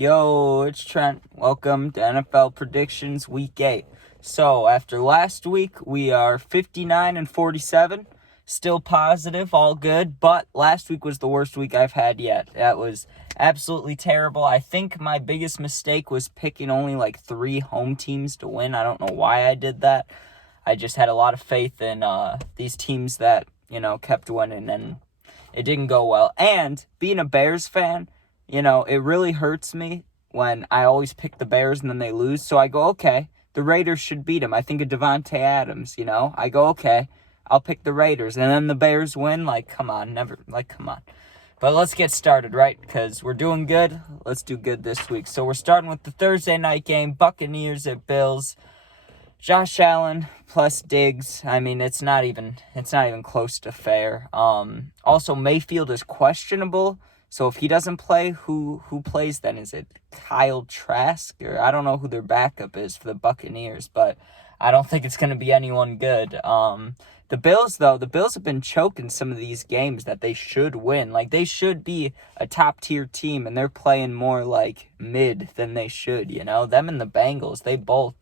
Yo, it's Trent. Welcome to NFL Predictions Week 8. So, after last week, we are 59 and 47. Still positive, all good, but last week was the worst week I've had yet. That was absolutely terrible. I think my biggest mistake was picking only like 3 home teams to win. I don't know why I did that. I just had a lot of faith in these teams that, kept winning, and it didn't go well. And being a Bears fan, it really hurts me when I always pick the Bears and then they lose. So I go, okay, the Raiders should beat them. I think of Devontae Adams, I go, okay, I'll pick the Raiders. And then the Bears win. Come on. But let's get started, right? Because we're doing good. Let's do good this week. So we're starting with the Thursday night game, Buccaneers at Bills. Josh Allen plus Diggs. I mean, it's not even close to fair. Also, Mayfield is questionable. So if he doesn't play, who plays then? Is it Kyle Trask? Or I don't know who their backup is for the Buccaneers, but I don't think it's going to be anyone good. The Bills have been choking some of these games that they should win. They should be a top-tier team, and they're playing more like mid than they should, Them and the Bengals, they both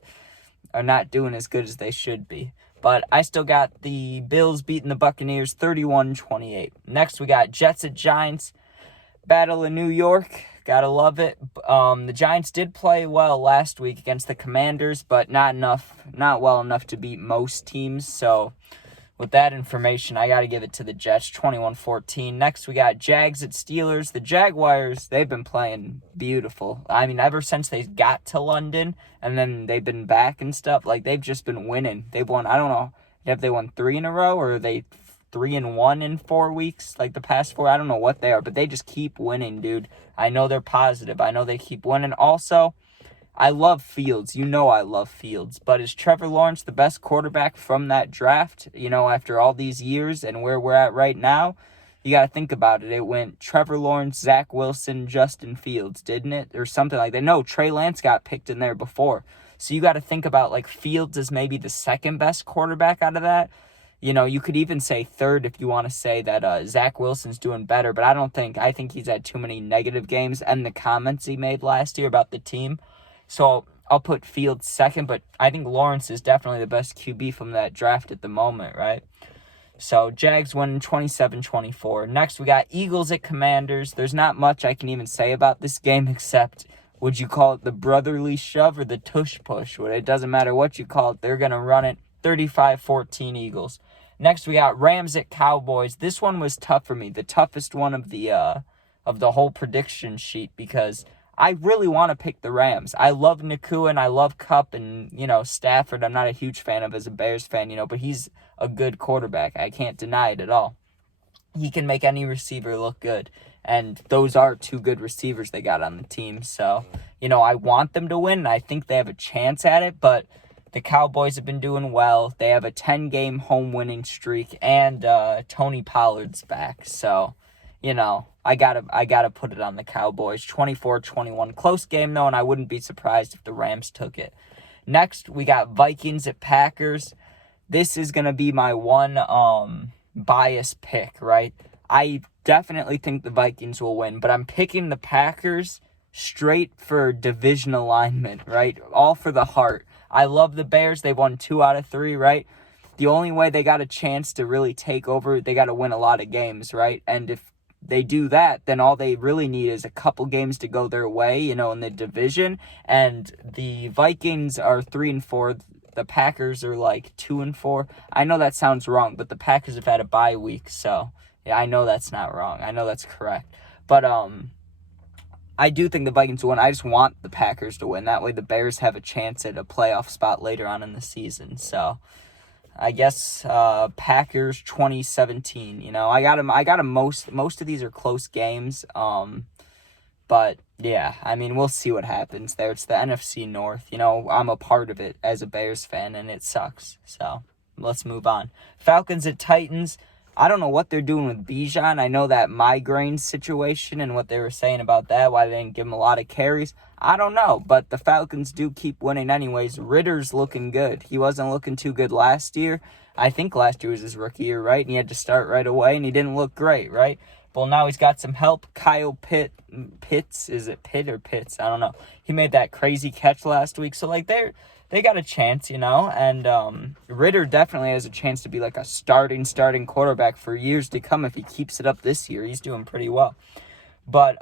are not doing as good as they should be. But I still got the Bills beating the Buccaneers 31-28. Next, we got Jets at Giants. Battle in New York. Gotta love it. The Giants did play well last week against the Commanders, but not well enough to beat most teams. So with that information, I gotta give it to the Jets, 21-14. Next, we got Jags at Steelers. The Jaguars, they've been playing beautiful. I mean, ever since they got to London, and then they've been back and stuff, they've just been winning. They've won, I don't know, have they won 3 in a row, or are they 3-1 in 4 weeks, the past 4? I don't know what they are, but they just keep winning, dude. I know they're positive. I know they keep winning. Also, I love Fields. I love Fields. But is Trevor Lawrence the best quarterback from that draft? After all these years and where we're at right now, you got to think about it. It went Trevor Lawrence, Zach Wilson, Justin Fields, didn't it? Or something like that. No, Trey Lance got picked in there before. So you got to think about, Fields is maybe the second best quarterback out of that. You could even say third if you want to say that Zach Wilson's doing better, but I think he's had too many negative games and the comments he made last year about the team. So I'll put Fields second, but I think Lawrence is definitely the best QB from that draft at the moment, right? So Jags winning 27-24. Next, we got Eagles at Commanders. There's not much I can even say about this game except, would you call it the brotherly shove or the tush push? Well, it doesn't matter what you call it. They're going to run it 35-14 Eagles. Next, we got Rams at Cowboys. This one was tough for me, the toughest one of the whole prediction sheet, because I really want to pick the Rams. I love Nakua and I love Kupp and, Stafford. I'm not a huge fan of as a Bears fan, but he's a good quarterback. I can't deny it at all. He can make any receiver look good. And those are 2 good receivers they got on the team. So, I want them to win, and I think they have a chance at it, but the Cowboys have been doing well. They have a 10-game home winning streak, and Tony Pollard's back. So, I gotta put it on the Cowboys. 24-21. Close game, though, and I wouldn't be surprised if the Rams took it. Next, we got Vikings at Packers. This is going to be my one bias pick, right? I definitely think the Vikings will win, but I'm picking the Packers straight for division alignment, right? All for the heart. I love the Bears. They've won 2 out of 3, right? The only way they got a chance to really take over, they got to win a lot of games, right? And if they do that, then all they really need is a couple games to go their way, in the division. And the Vikings are 3-4. The Packers are 2-4. I know that sounds wrong, but the Packers have had a bye week, so yeah, I know that's not wrong. I know that's correct. But I do think the Vikings will win. I just want the Packers to win. That way the Bears have a chance at a playoff spot later on in the season. So I guess Packers 2017. I got them. Most of these are close games. But yeah, I mean, we'll see what happens there. It's the NFC North. I'm a part of it as a Bears fan, and it sucks. So let's move on. Falcons at Titans. I don't know what they're doing with Bijan. I know that migraine situation and what they were saying about that, why they didn't give him a lot of carries. I don't know, but the Falcons do keep winning anyways. Ritter's looking good. He wasn't looking too good last year. I think last year was his rookie year, right? And he had to start right away, and he didn't look great, right? Well, now he's got some help. Kyle Pitts, is it Pitt or Pitts? I don't know. He made that crazy catch last week. So, like, they got a chance, and Ritter definitely has a chance to be like a starting quarterback for years to come if he keeps it up this year. He's doing pretty well. But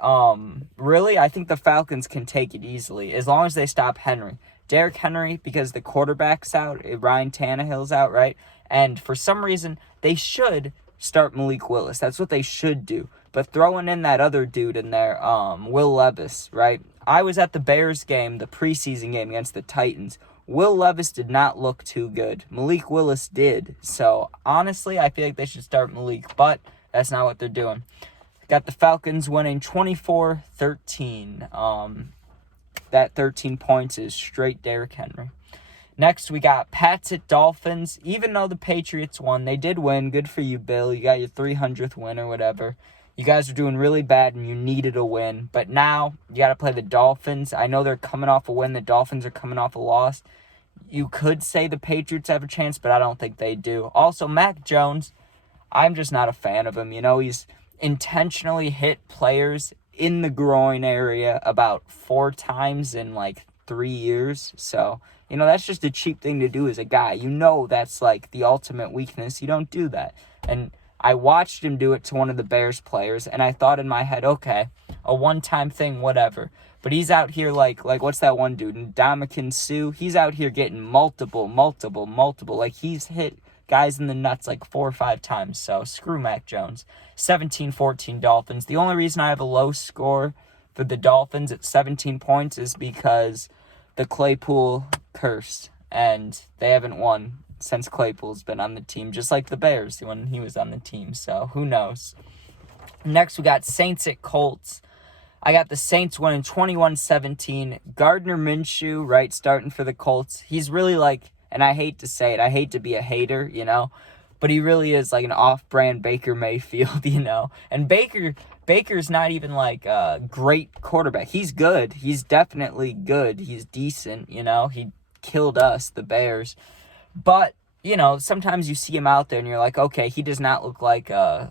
really, I think the Falcons can take it easily as long as they stop Henry. Derrick Henry, because the quarterback's out, Ryan Tannehill's out, right? And for some reason, they should start Malik Willis. That's what they should do. But throwing in that other dude in there, Will Levis, right? I was at the Bears game, the preseason game against the Titans. Will Levis did not look too good. Malik Willis did. So, honestly, I feel like they should start Malik, but that's not what they're doing. Got the Falcons winning 24-13. That 13 points is straight Derrick Henry. Next, we got Pats at Dolphins. Even though the Patriots won, they did win. Good for you, Bill. You got your 300th win or whatever. You guys are doing really bad and you needed a win. But now, you got to play the Dolphins. I know they're coming off a win. The Dolphins are coming off a loss. You could say the Patriots have a chance, but I don't think they do. Also, Mac Jones, I'm just not a fan of him. He's intentionally hit players in the groin area about 4 times in like 3 years. So, that's just a cheap thing to do as a guy. That's like the ultimate weakness. You don't do that. And I watched him do it to one of the Bears players, and I thought in my head, okay, a one-time thing, whatever. But he's out here like what's that one dude? Ndamukong Suh. He's out here getting multiple. Like, he's hit guys in the nuts like 4 or 5 times. So, screw Mac Jones. 17-14 Dolphins. The only reason I have a low score for the Dolphins at 17 points is because the Claypool curse, and they haven't won since Claypool's been on the team, just like the Bears when he was on the team. So, who knows? Next, we got Saints at Colts. I got the Saints winning 21-17. Gardner Minshew, right, starting for the Colts. He's really like, and I hate to say it, I hate to be a hater, but he really is like an off-brand Baker Mayfield, And Baker's not even like a great quarterback. He's good. He's definitely good. He's decent, He killed us, the Bears. But, sometimes you see him out there and you're like, okay, he does not look like a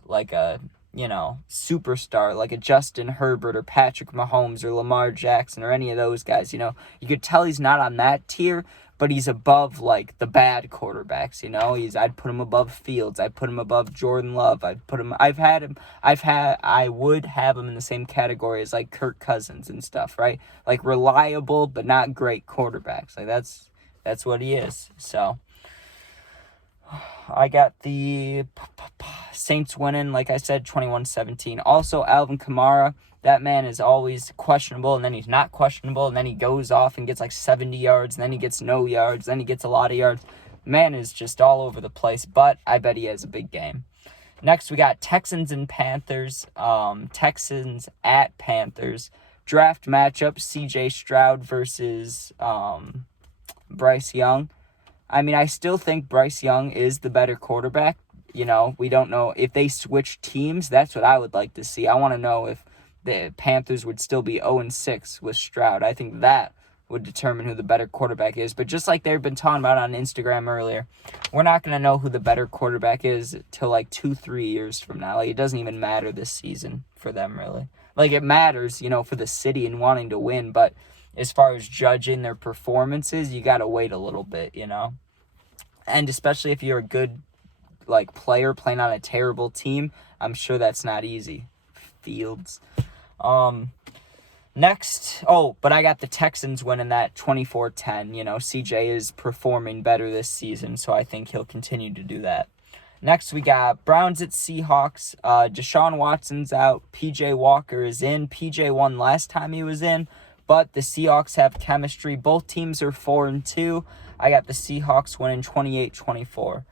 superstar, like a Justin Herbert or Patrick Mahomes or Lamar Jackson or any of those guys, You could tell he's not on that tier, but he's above, like, the bad quarterbacks, I'd put him above Fields. I'd put him above Jordan Love. I would have him in the same category as, like, Kirk Cousins and stuff, right? Like, reliable but not great quarterbacks. Like, that's what he is. So, I got the Saints winning, like I said, 21-17. Also, Alvin Kamara, that man is always questionable, and then he's not questionable, and then he goes off and gets like 70 yards, and then he gets no yards, then he gets a lot of yards. Man is just all over the place, but I bet he has a big game. Next, we got Texans and Panthers. Texans at Panthers. Draft matchup, C.J. Stroud versus Bryce Young. I mean, I still think Bryce Young is the better quarterback. We don't know if they switch teams. That's what I would like to see. I want to know if the Panthers would still be 0-6 with Stroud. I think that would determine who the better quarterback is. But just like they've been talking about on Instagram earlier, we're not going to know who the better quarterback is till like 2-3 years from now. Like, it doesn't even matter this season for them, really. Like, it matters, for the city and wanting to win, but as far as judging their performances, you got to wait a little bit, And especially if you're a good, like, player playing on a terrible team, I'm sure that's not easy. Fields. Next, but I got the Texans winning that 24-10. CJ is performing better this season, so I think he'll continue to do that. Next, we got Browns at Seahawks. Deshaun Watson's out. PJ Walker is in. PJ won last time he was in, but the Seahawks have chemistry. Both teams are 4-2. I got the Seahawks winning 28-24.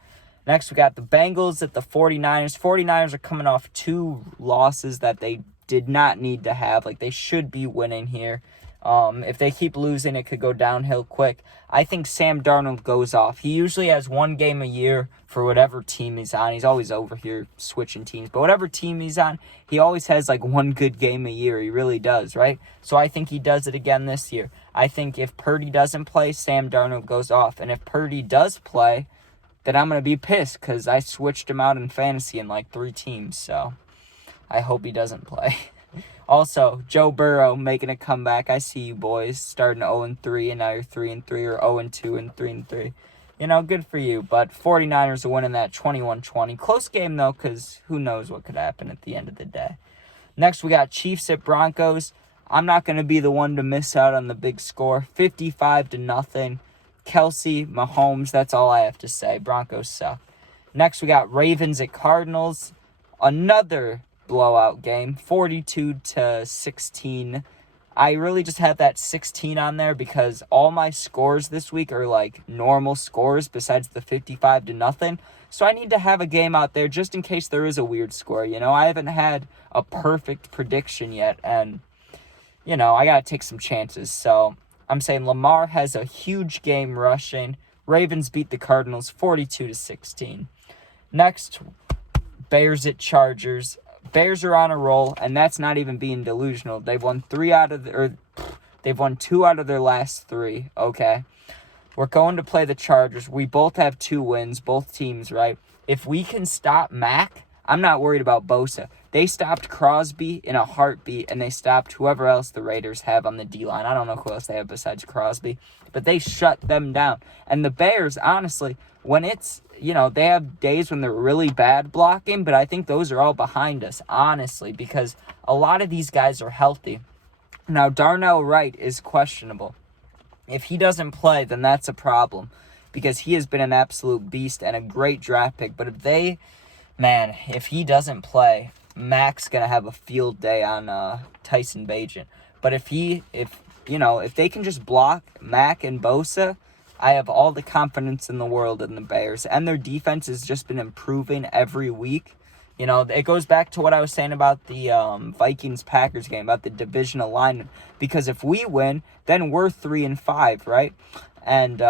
Next, we got the Bengals at the 49ers. 49ers are coming off 2 losses that they did not need to have. Like, they should be winning here. If they keep losing, it could go downhill quick. I think Sam Darnold goes off. He usually has 1 game a year for whatever team he's on. He's always over here switching teams. But whatever team he's on, he always has like 1 good game a year. He really does, right? So I think he does it again this year. I think if Purdy doesn't play, Sam Darnold goes off. And if Purdy does play, then I'm going to be pissed because I switched him out in fantasy in like 3 teams. So I hope he doesn't play. Also, Joe Burrow making a comeback. I see you boys starting 0-3, and now you're 3-3, or 0-2 and 3-3. You know, good for you. But 49ers are winning that 21-20. Close game, though, because who knows what could happen at the end of the day. Next, we got Chiefs at Broncos. I'm not going to be the one to miss out on the big score. 55-0. Kelsey, Mahomes, that's all I have to say. Broncos suck. Next, we got Ravens at Cardinals. Another blowout game, 42-16. I really just have that 16 on there because all my scores this week are like normal scores besides the 55-0. So I need to have a game out there just in case there is a weird score. You know, I haven't had a perfect prediction yet, and, you know, I got to take some chances. So I'm saying Lamar has a huge game rushing. Ravens beat the Cardinals 42-16. Next, Bears at Chargers. Bears are on a roll, and that's not even being delusional. They've won 2 out of their last 3, okay? We're going to play the Chargers. We both have 2 wins, both teams, right? If we can stop Mac, I'm not worried about Bosa. They stopped Crosby in a heartbeat, and they stopped whoever else the Raiders have on the D-line. I don't know who else they have besides Crosby, but they shut them down. And the Bears, honestly, when it's, you know, they have days when they're really bad blocking, but I think those are all behind us, honestly, because a lot of these guys are healthy. Now, Darnell Wright is questionable. If he doesn't play, then that's a problem, because he has been an absolute beast and a great draft pick. But if he doesn't play, Mac's going to have a field day on Tyson Bagent. But if they can just block Mac and Bosa, I have all the confidence in the world in the Bears. And their defense has just been improving every week. You know, it goes back to what I was saying about the Vikings-Packers game, about the division alignment. Because if we win, then we're 3-5, right? And,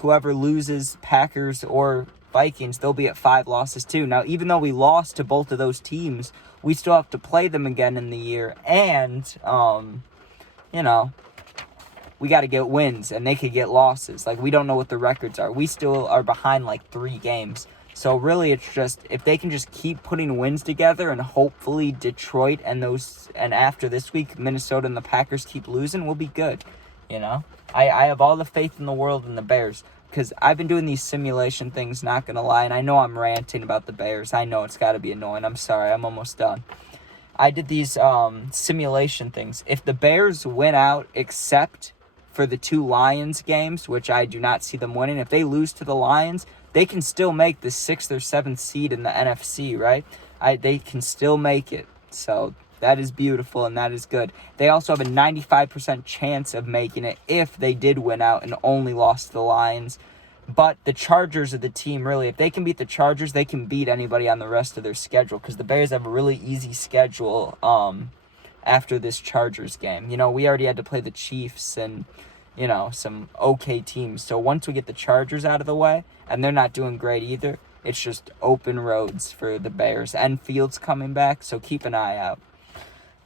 whoever loses, Packers or Vikings, they'll be at 5 losses too. Now, even though we lost to both of those teams, we still have to play them again in the year. And, we got to get wins, and they could get losses. Like, we don't know what the records are. We still are behind, 3 games. So, really, it's just, if they can just keep putting wins together, and hopefully Detroit and after this week, Minnesota and the Packers keep losing, we'll be good, you know? I have all the faith in the world in the Bears, because I've been doing these simulation things, not going to lie, and I know I'm ranting about the Bears. I know it's got to be annoying. I'm sorry. I'm almost done. I did these simulation things. If the Bears win out, except for the 2 Lions games, which I do not see them winning, if they lose to the Lions, they can still make the 6th or 7th seed in the NFC, right? They can still make it. So that is beautiful, and that is good. They also have a 95% chance of making it if they did win out and only lost to the Lions. But the Chargers are the team, really. If they can beat the Chargers, they can beat anybody on the rest of their schedule, because the Bears have a really easy schedule after this Chargers game. You know, we already had to play the Chiefs and, some okay teams. So once we get the Chargers out of the way, and they're not doing great either, it's just open roads for the Bears. And Fields coming back, so keep an eye out.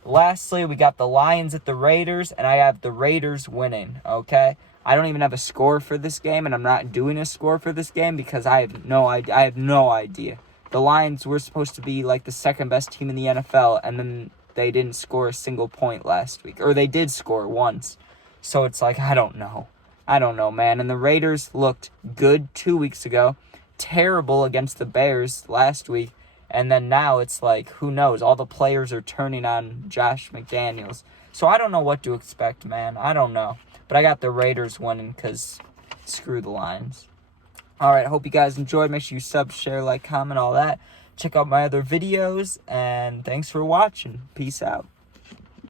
Lastly, we got the Lions at the Raiders, and I have the Raiders winning, okay? I don't even have a score for this game, and I'm not doing a score for this game because I have no idea. The Lions were supposed to be like the second best team in the NFL, and then they didn't score a single point last week. Or they did score once. So it's like, I don't know, man. And the Raiders looked good 2 weeks ago, terrible against the Bears last week, and then now it's like, who knows? All the players are turning on Josh McDaniels. So I don't know what to expect, man. I don't know. But I got the Raiders winning because screw the Lions. All right, hope you guys enjoyed. Make sure you sub, share, like, comment, all that. Check out my other videos, and thanks for watching. Peace out.